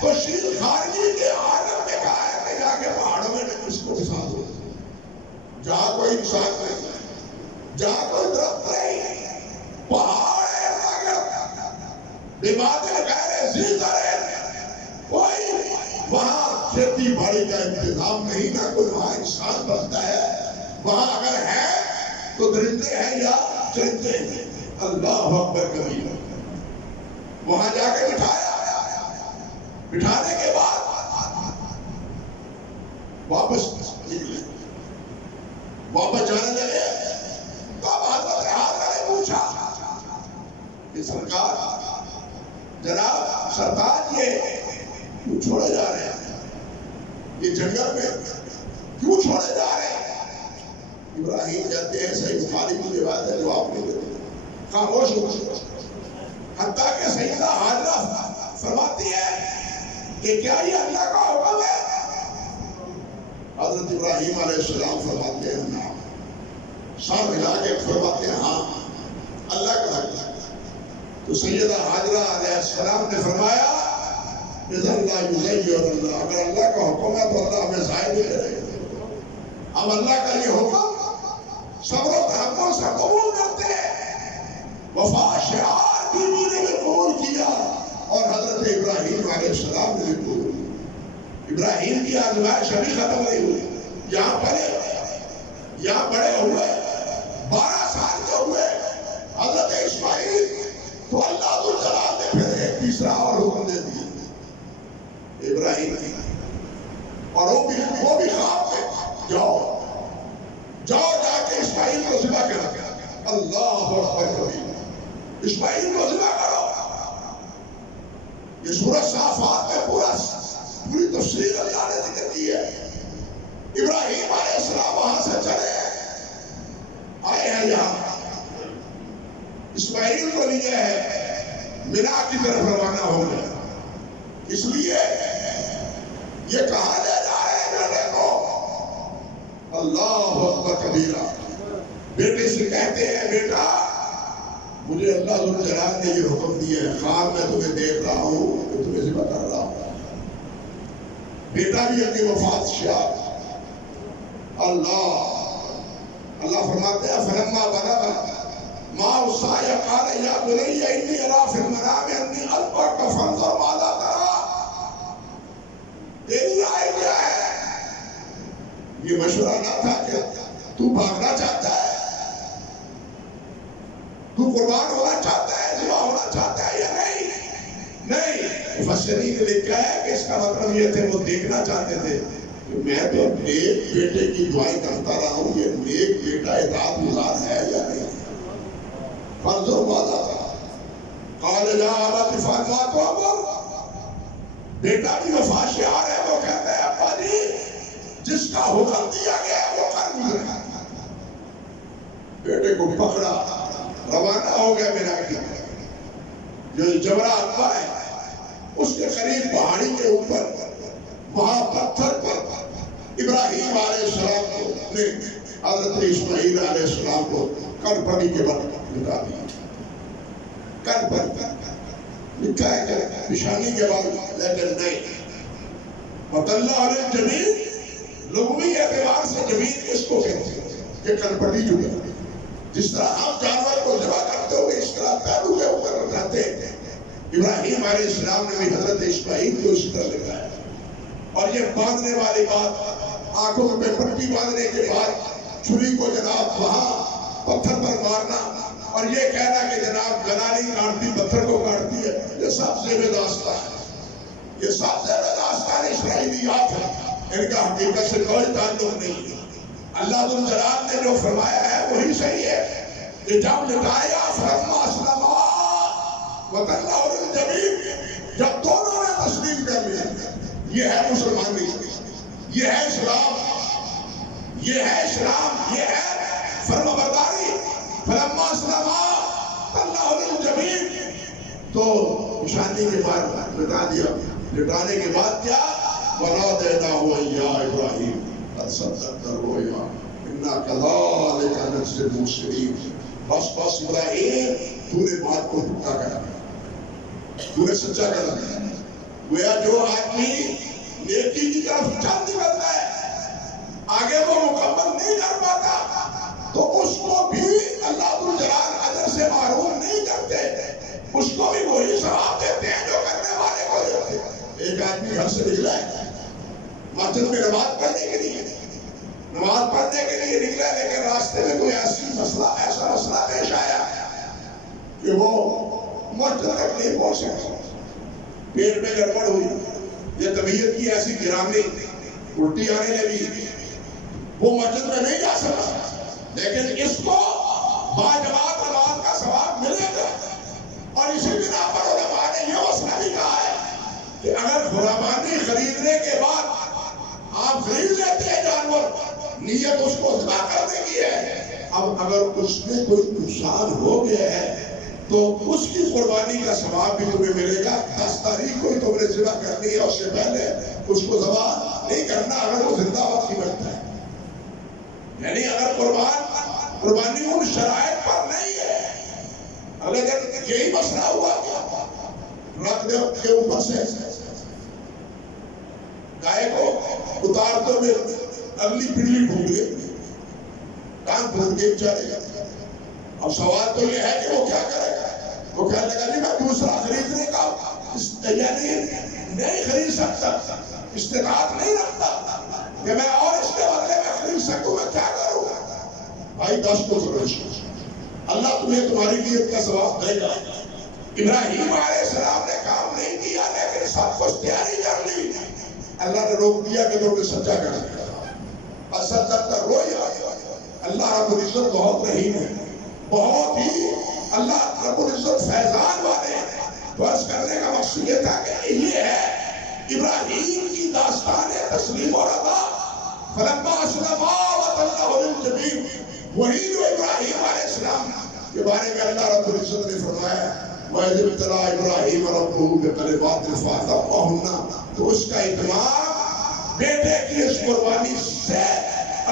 تو شیر خارجی کے عالم میں کہا ہے کہ جا کے پہاڑوں میں اس کو بسا دو, جہاں کوئی انسان نہیں, جہاں کوئی درخت نہیں, پہاڑ ہے کوئی وہاں کھیتی باڑی کا انتظام نہیں, نہ کوئی وہاں انسان بنتا ہے, وہاں اگر ہے تو درندے ہیں یا چرندے ہیں. اللہ اکبر کبیر. وہاں جا کے بٹھانے کے بعد واپس نکلے, واپس جانے لگے تو اب حضرت حاضرہ نے پوچھا کہ سرکار جناب سرتاج یہ کیوں چھوڑے جا رہے ہیں, یہ جنگل میں کیوں چھوڑے جا رہے ہیں؟ ابراہیم کہتے ہیں صحیح بخاری کی روایت ہے, جواب نہیں دیتے, خاموش ہو گئے. حتیٰ کہ سیدہ حاجرہ فرماتی ہے کہ کیا یہ اللہ کا حکم ہے؟ حضرت ابراہیم علیہ السلام فرماتے ہیں نا, سر ہلا کے فرماتے ہیں ہاں اللہ کا حکم ہے. تو سیدہ حاجرہ علیہ السلام نے فرمایا اگر اللہ کا حکم ہے تو اللہ ہمیں ضائع نہیں کرے گا. ہم اللہ کا یہ حکم صبر و تحمل سے قبول کرتے ہیں. وفا شعار بیوی نے بھی قبول کیا اور حضرت ابراہیم علیہ السلام نے بھی قبول کیا. ابراہیم کی آزمائش ابھی ختم نہیں ہوئی, یہاں بڑے ہوئے 12 سال کے ہوئے حضرت اسماعیل, تو اللہ ذوالجلال نے پھر ایک تیسرا اور حکم دے دیا ابراہیم, اور وہ بھی خواب میں جاؤ جا کے اسماعیل کو ذبح کرو. اللہ اکبر کبیر. اسماعیل کو ذبح کرو. یہ سورۃ صافات میں پوری تفصیل اللہ نے ذکر کی ہے. ابراہیم علیہ السلام وہاں سے چلے آئے ہیں یہاں, اسماعیل کو لیے ہے مینا کی طرف روانہ ہو گئے. اس لیے یہ کہا لے جا رہے ہیں بیٹے کو. اللہ اکبر کبیرہ. بیٹے سے کہتے ہیں بیٹا مجھے اللہ ذوالجلال نے یہ حکم دیا ہے, خواب میں تمہیں دیکھ رہا ہوں کہ تمہیں ذبح کر رہا ہوں. بیٹا بھی اپنی وفات شاہ. اللہ فرماتے ہیں فلما بلغ ماء السعي قال يا بني إني أرى في المنام أني أذبحك فانظر ماذا ترى. تیری رائے کیا ہے؟ یہ مشورہ نہ تھا کہ تو بھاگنا چاہتا ہے, تو قربان ہونا چاہتا ہے, ذبح ہونا چاہتا ہے یا نہیں. مفسرین نے لکھا ہے کہ اس کا مطلب یہ تھے وہ دیکھنا چاہتے تھے کہ میں تو نیک بیٹے کی دعائیں کرتا رہا ہوں, یہ نیک بیٹا اطاعت گزار ہے یا نہیں. فانظر ماذا ترى قال يا أبت افعل ما تؤمر. بیٹا بھی وفا شعار ہے, وہ کہتا ہے ابا جی جس کا حکم دیا گیا ہے وہ کر گزرے. بیٹے کو پکڑا, روانہ ہو گیا مینا کی طرف. جو جبرا ابا ہے اس کے قریب پہاڑی کے اوپر وہاں پتھر پر ابراہیم علیہ السلام نے حضرت اسماعیل علیہ السلام کو کر پڑی کے بعد لٹا دیا. کر پر لکھا ہے کہ نشانی کے بعد لیکن نہیں. اللہ علیہ جمیل لغوی اعتبار سے جمیل کس کو کہتے ہیں کہ کرپٹی جو ہے. جس طرح ہم جانور کو ذبح کرتے ہوئے اس طرح پہلو کے اوپر رکھاتے ہیں, ابراہیم علیہ السلام نے بھی حضرت اسماعیل کو اسی طرح لگایا. اور یہ باندھنے والی بات, آنکھوں میں پٹی باندھنے کے بعد چھری کو جناب وہاں پتھر پر مارنا اور یہ کہنا کہ جناب گنا نہیں کاٹتی پتھر کو کاٹتی ہے, یہ سب زیب داستان ہے. یہ سب زیب داستان اسرائیلیات ہے, ان کا حقیقت سے کوئی تعلق نہیں ہے. اللہ ذوالجلال نے جو فرمایا ہے وہی صحیح ہے کہ جب لٹایا فلما اسلما وتلہ للجبین، جب دونوں نے تسلیم کر لیا، یہ ہے مسلمانی، یہ ہے اسلام، یہ ہے اسلام، یہ ہے فرمانبرداری۔ فلما اسلما وتلہ للجبین، تو نشانی کے بعد لٹا دیا، لٹانے کے بعد کیا؟ وَنَادَيْنَاهُ يَا إِبْرَاهِيمُ قَدْ صَدَّقْتَ الرُّؤْيَا إِنَّا كَذَلِكَ نَجْزِي الْمُحْسِنِينَ۔ بس ابراہیم، تو نے بات کو پکا کرا، تو نے سچا کرا۔ گویا جو آدمی نیکی کی طرف چل نکلتا ہے، آگے وہ مکمل نہیں کر پاتا، تو اس کو بھی اللہ ذوالجلال اجر سے محروم نہیں کرتے، اس کو بھی وہی ثواب دیتے ہیں جو کرنے والے کو دیتے ہیں۔ ایک آدمی گھر سے نکلا ہے مسجد میں نماز پڑھنے کے لیے نکلا، لیکن راستے میں کوئی ایسا مسئلہ پیش آیا کہ وہ مسجد تک نہیں پہنچ سکا، پیٹ میں گڑبڑ ہوئی، یہ طبیعت کی ایسی گرامی، الٹی آنے لگی، وہ مسجد میں نہیں جا سکا، لیکن اس کو باجماعت نماز کا ثواب ملے گا۔ اور اسی بنا پر علماء نے یہ مسئلہ بھی کہا ہے کہ اگر قربانی خریدنے کے بعد آپ خرید لیتے ہیں جانور، نیت اس کو ذبح کرنے کی ہے، اب اگر اس میں کوئی نقصان ہو گیا ہے تو اس کی قربانی کا ثواب بھی تمہیں ملے گا۔ 10 تاریخ کو ہی تم نے ذبح کرنی ہے، اس سے پہلے اس کو ذبح نہیں کرنا اگر وہ زندہ وقت کی بچتا ہے۔ یعنی اگر قربانی ان شرائط پر نہیں ہے، اگر یہی مسئلہ ہوا رکھ دے کے اوپر سے گائے کو اتارتے ہوئے اگلی پنڈلی ڈھونڈ گئے، کان پھوٹ کے چلے گا۔ اب سوال تو یہ ہے کہ وہ کیا کرے گا؟ وہ کہنے لگا نہیں میں دوسرا خریدنے کا یعنی نہیں خرید سکتا، استطاعت نہیں رکھتا کہ میں اور اس کے بدلے میں خرید سکوں، میں کیا کروں؟ بھائی 10 کو کرو، اللہ تمہیں تمہاری نیت کا ثواب دے گا۔ ابراہیم علیہ السلام نے کام نہیں کیا لیکن سب کچھ تیاری کر لی، اللہ نے روک دیا کہ تم نے سچا کر دیا۔ اصدقت الرؤیا، اللہ رب العزت بہت رحیم ہے، بہت ہی اللہ رب العزت فیضان والے ہیں۔ تو عرض کرنے کا مقصد یہ تھا کہ یہ ہے ابراہیم کی داستان تسلیم و رضا۔ فلما اسلما وتلہ للجبین، وہی جو ابراہیم علیہ السلام کے بارے میں اللہ رب العزت نے فرمایا وَإِذِ ابْتَلَىٰ إِبْرَاهِيمَ رَبُّهُ بِكَلِمَاتٍ فَأَتَمَّهُنَّ، تو اس کا اتمام بیٹے کی اس قربانی سے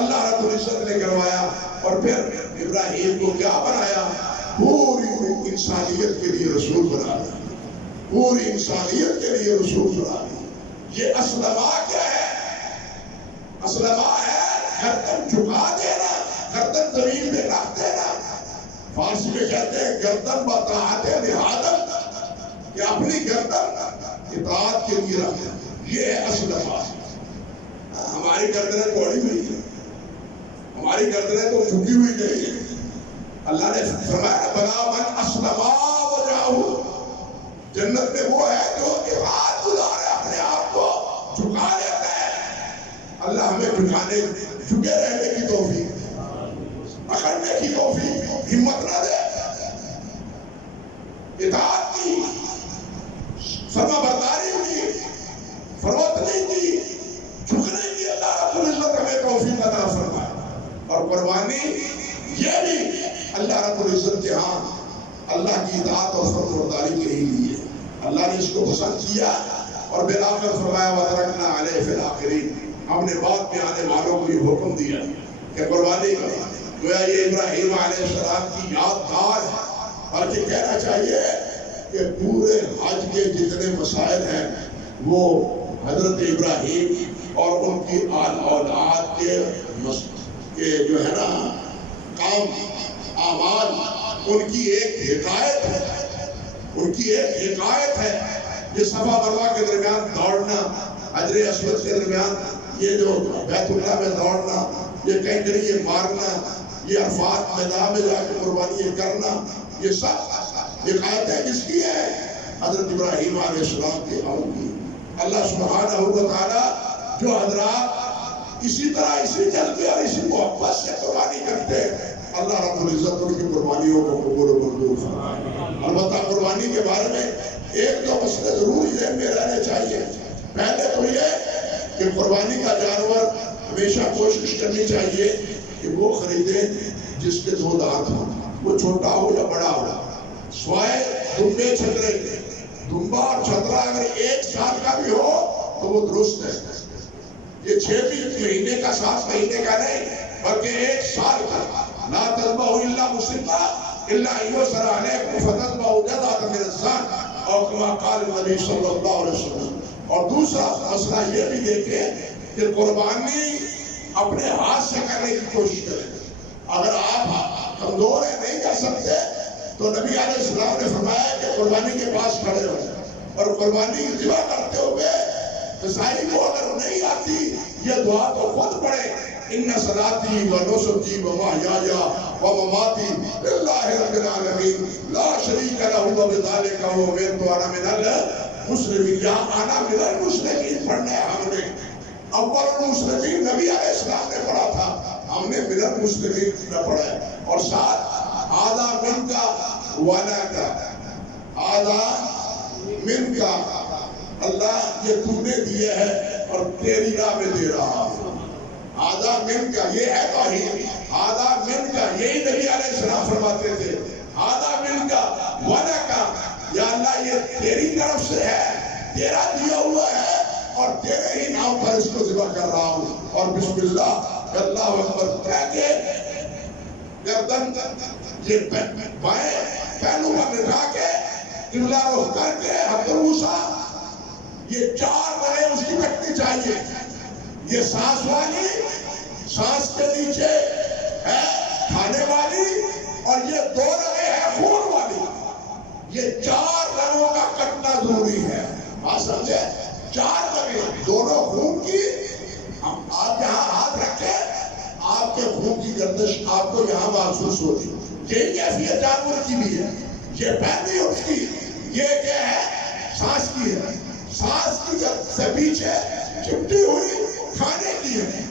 اللہ رب العزت نے کروایا۔ اور پھر ابراہیم کو کیا بنایا؟ پوری انسانیت کے لیے رسول بنا دیا، پوری انسانیت کے لیے رسول بنا دیا۔ یہ اسلما کیا ہے؟ اسلما ہے گردن جھکا دینا، گردن زمین میں رکھ دینا۔ فارسی میں کہتے ہیں گردن بطاعت نہادن، کہ اپنی گردن اطاعت کے لیے رکھ دینا، یہ ہے اسلما۔ ہماری گردنیں توڑی ہوئی ہیں، ہماری گردنیں تو جھکی ہوئی نہیں ہیں۔ اللہ نے فرمایا بلا من اسلما وجہہ، جنت میں وہ ہے جو اطاعت گزارے، اپنے آپ کو جھکا لیتا ہے۔ اللہ ہمیں جھکے رہنے کی توفیق، اکڑنے کی توفیق، ہمت نہ دے، اطاعت کی، فرما برداری کی، فروتنی کی، جھکنے کی اللہ رب العزت ہمیں توفیق عطا فرمائے۔ اور قربانی یہ بھی اللہ رب العزت کے ہاں اللہ کی اطاعت اور فرمانبرداری کے ہی لیے اللہ نے اس کو پسند کیا۔ اور بالآخر فرمایا وَتَرَكْنَا عَلَيْهِ فِي الْآخِرِينَ، ہم نے بعد میں آنے والوں کو یہ حکم دیا کہ قربانی کا گویا یہ ابراہیم علیہ السلام کی یادگار ہے۔ اور یہ کہنا چاہیے کہ پورے حج کے جتنے مسائل ہیں وہ حضرت ابراہیم اور ان کی آل اولاد کے جو ہے نا کام اعمال، ان کی ایک حکایت ہے، ان کی ایک حکایت ہے۔ یہ صفا مروہ کے درمیان دوڑنا، حجر اسود کے درمیان یہ جو بیت اللہ میں دوڑنا، یہ کینکریاں مارنا، یہ عرفات میدان میں جا کے قربانی کرنا، یہ سب حکایتیں کس کی ہے؟ حضرت ابراہیم علیہ السلام کے قوم کی۔ اللہ سبحانہ و تعالیٰ جو حضرات اسی طرح اسی جذبے اور اسی محبت سے قربانی کرتے ہیں، اللہ رب العزت ان کی قربانیوں کو قبول و منظور فرمائے۔ البتہ قربانی کے بارے میں ایک دو مسئلے ضرور ذہن میں رہنے چاہیے۔ پہلے تو یہ کہ قربانی کا جانور ہمیشہ کوشش کرنی چاہیے کہ وہ خریدے جس کے دو دانت ہوں، وہ چھوٹا ہو یا بڑا ہو، سوائے دمبے چھترے کے۔ دمبا اور چھترا اگر 1 سال کا بھی ہو تو وہ درست ہے، یہ 6 مہینے کا 7 مہینے کا نہیں بلکہ 1 سال کا۔ لا تذبحوا الا مسلما الا ان يسر عليكم فتذبحوا جذعة من الضأن او كما قال النبي صلی اللہ علیہ وسلم۔ اور دوسرا مسئلہ یہ بھی دیکھیں کہ قربانی اپنے ہاتھ سے کرنے کی کوشش کریں۔ اگر آپ کمزور ہیں نہیں کر سکتے تو نبی علیہ السلام نے فرمایا کہ قربانی کے پاس کھڑے ہو اور قربانی کی ذبح کرتے ہوئے قصائی کو اگر نہیں آتی یہ دعا تو خود پڑھے، ان صلاتی و نسکی و محیای و مماتی للہ رب العالمین لا شریک لہ وبذالک امرت وانا من المسلمین۔ یا انا من المسلمین پڑھنا ہے ہم نے، اول المسلمین نبی علیہ السلام نے پڑھا تھا، ہم نے من المسلمین نہ پڑھا ہے۔ اور ساتھ آدھا من کا وانا کا، آدھا من کا، اللہ یہ تو نے دیا ہے اور تیری راہ میں دے رہا ہوں۔ آدھا من کا یہ ہے توحید، آدھا من کا یہی نبی علیہ السلام فرماتے تھے، آدھا من کا وانا کا، یا اللہ یہ تیری طرف سے ہے، تیرا دیا ہوا ہے اور تیرے ہی نام پر اس کو ذبح کر رہا ہوں۔ اور بسم اللہ اللہ اکبر کہہ کے گردن یہ بائیں پہلو پر بٹھا کے قبلہ رخ کر کے حضرت موسیٰ یہ 4 رگیں اس کی کٹنی چاہیے، یہ سانس والی، سانس کے نیچے ہے کھانے والی، اور یہ 2 رگیں ہیں خون والی۔ یہ 4 رگوں کا کٹنا ضروری ہے، بات سمجھے؟ 4 رگیں، دونوں خون کی۔ آپ یہاں ہاتھ رکھیں، آپ کے خون کی گردش آپ کو یہاں محسوس ہوگی۔ یہ کیفیت جانور کی بھی ہے، یہ پہلی اس کی یہ کیا ہے، سانس کی ہے، سانس کی سے پیچھے چپٹی ہوئی کھانے کی ہے۔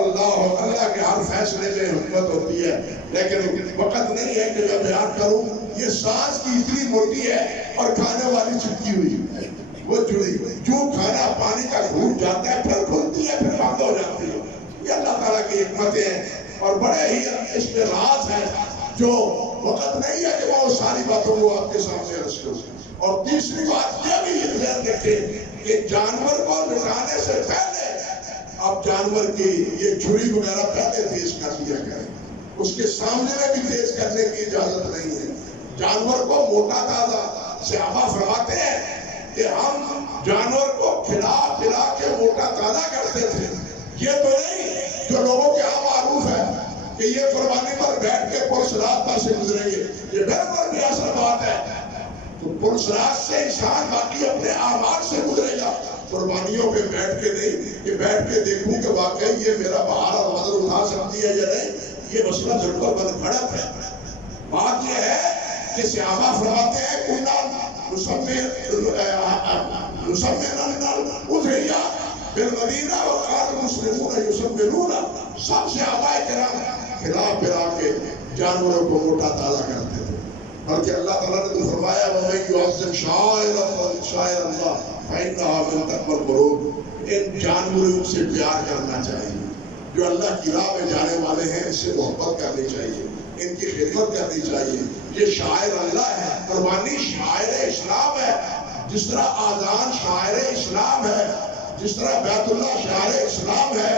اللہ کے ہر فیصلے میں حکمت ہوتی ہے، لیکن وقت نہیں ہے کہ میں بیان کروں۔ یہ سانس کی اتنی موٹی ہے اور کھانے والی چپکی ہوئی، وہ جڑی جو کھانا پانی کا گھوٹ جاتا ہے پھر کھلتی ہے، پھر بند ہو جاتی ہے۔ یہ اللہ تعالیٰ کی حکمتیں ہیں اور بڑے ہی اس میں راز ہیں جو وقت نہیں ہے کہ وہ ساری باتوں کو آپ کے سامنے رکھ کروں۔ اور تیسری بات یہ بھی ذہن رکھیں کہ جانور کو لٹانے سے پہلے آپ جانور کی یہ چھری وغیرہ پہلے تیز کر دیا کریں، اس کے سامنے میں بھی تیز کرنے کی اجازت نہیں ہے۔ جانور کو موٹا تازہ، صحابہ فرماتے ہیں کہ ہم جانور کو کھلا پلا کے موٹا تازہ کرتے تھے۔ یہ تو نہیں جو لوگوں کے یہاں معروف ہے کہ یہ قربانی پر بیٹھ کے پرسرات پر سے گزریں گے، یہ بالکل بھی اصل بات ہے۔ تو پرسرات سے انسان باقی اپنے اعمال سے گزرے گا، قربانیوں پہ بیٹھ کے نہیں کہ بیٹھ کے دیکھوں کہ واقعی یہ میرا بہار اور مدر اٹھا سکتی ہے یا نہیں۔ یہ مسئلہ بالکل بد گھڑت ہے۔ بات یہ ہے کہ صحابہ فرماتے ہیں کننا اضحیہ بالمدینہ وقال المسلمون یسمنون، سب صحابہ کرام کھلا پلا کے جانوروں کو موٹا تازہ کرتے تھے۔ بلکہ اللہ تعالیٰ نے تو فرمایا وَمَن يُعَظِّمْ شَعَائِرَ اللَّهِ فَإِنَّهَا مِن تَقْوَى الْقُلُوبِ۔ ان جانوروں سے پیار کرنا چاہیے، جو اللہ کی راہ میں جانے والے ہیں، اس سے محبت کرنی چاہیے، ان کی خدمت کرنی چاہیے۔ یہ شاعر اللہ ہے، قربانی شاعر اسلام ہے۔ جس طرح آذان شاعر اسلام ہے، جس طرح بیت اللہ شاعر اسلام ہے،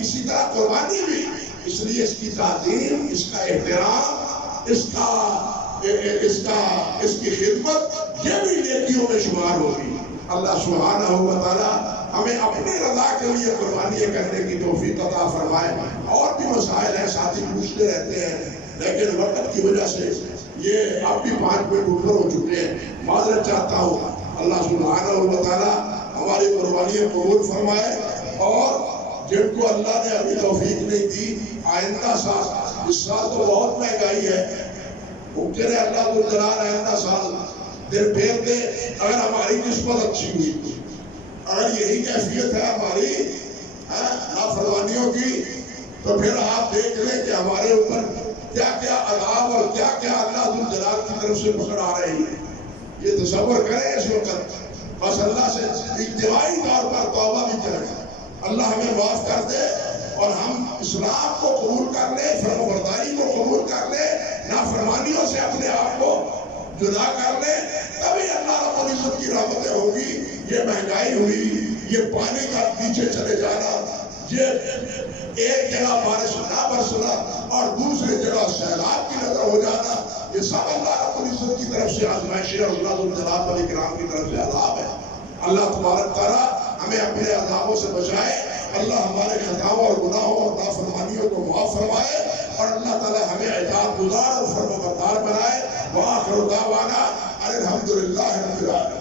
اسی طرح قربانی بھی۔ اس لیے اس کی تعظیم، اس کا احترام، اس کی خدمت، یہ بھی نیکیوں میں شمار ہوگی۔ اللہ سبحانہ و تعالیٰ ہمیں اپنی رضا کے لیے قربانیاں کرنے کی توفیق عطا فرمائے۔ اور بھی مسائل ہیں، ساتھی پوچھتے رہتے ہیں، لیکن وقت کی وجہ سے یہ اب بھی 5 منٹ اوپر ہو چکے ہیں۔ معذرت چاہتا ہوں۔ اللہ سبحانہ و تعالیٰ ہماری قربانیاں قبول فرمائے، اور جن کو اللہ نے ابھی توفیق نہیں دی، آئندہ سال، اس سال تو بہت مہنگائی ہے، ممکن ہے اللہ کو جلال آئندہ سال دن پھیر دے اگر ہماری قسمت اچھی ہوئی۔ اگر یہی کیفیت ہے ہماری نافرمانیوں کی، تو پھر آپ دیکھ لیں کہ ہمارے اوپر کیا کیا عذاب اور کیا کیا اللہ ذو جلال کی طرف سے پکڑ آ رہی ہے. یہ تصور کریں اس وقت. بس اللہ سے اجتماعی طور پر توبہ بھی کریں. اللہ ہمیں معاف کر دے اور ہم اسلام کو قبول کر لیں, فرمانبرداری کو قبول کر لیں, نافرمانیوں سے اپنے آپ کو جدا کر لیں. تبھی اللہ رب العزت کی رحمتیں ہوگی. یہ مہنگائی ہوئی, یہ پانی کا پیچھے چلے جانا, یہ ایک جگہ بارش نہ برسنا اور دوسری جگہ سیلاب کی نظر ہو جانا, یہ سب اللہ رب العزت کی طرف سے آزمائشیں اور اللہ ذو الجلال والاکرام کی طرف سے عذاب ہے. اللہ تبارک تعالیٰ ہمیں اپنے عذابوں سے بچائے. اللہ ہمارے خطاؤں اور گناہوں اور نافرمانیوں کو معاف فرمائے اور اللہ تعالیٰ ہمیں اطاعت گزار اور فرمانبردار بنائے. وآخر دعوانا الحمدللہ رب العالمین.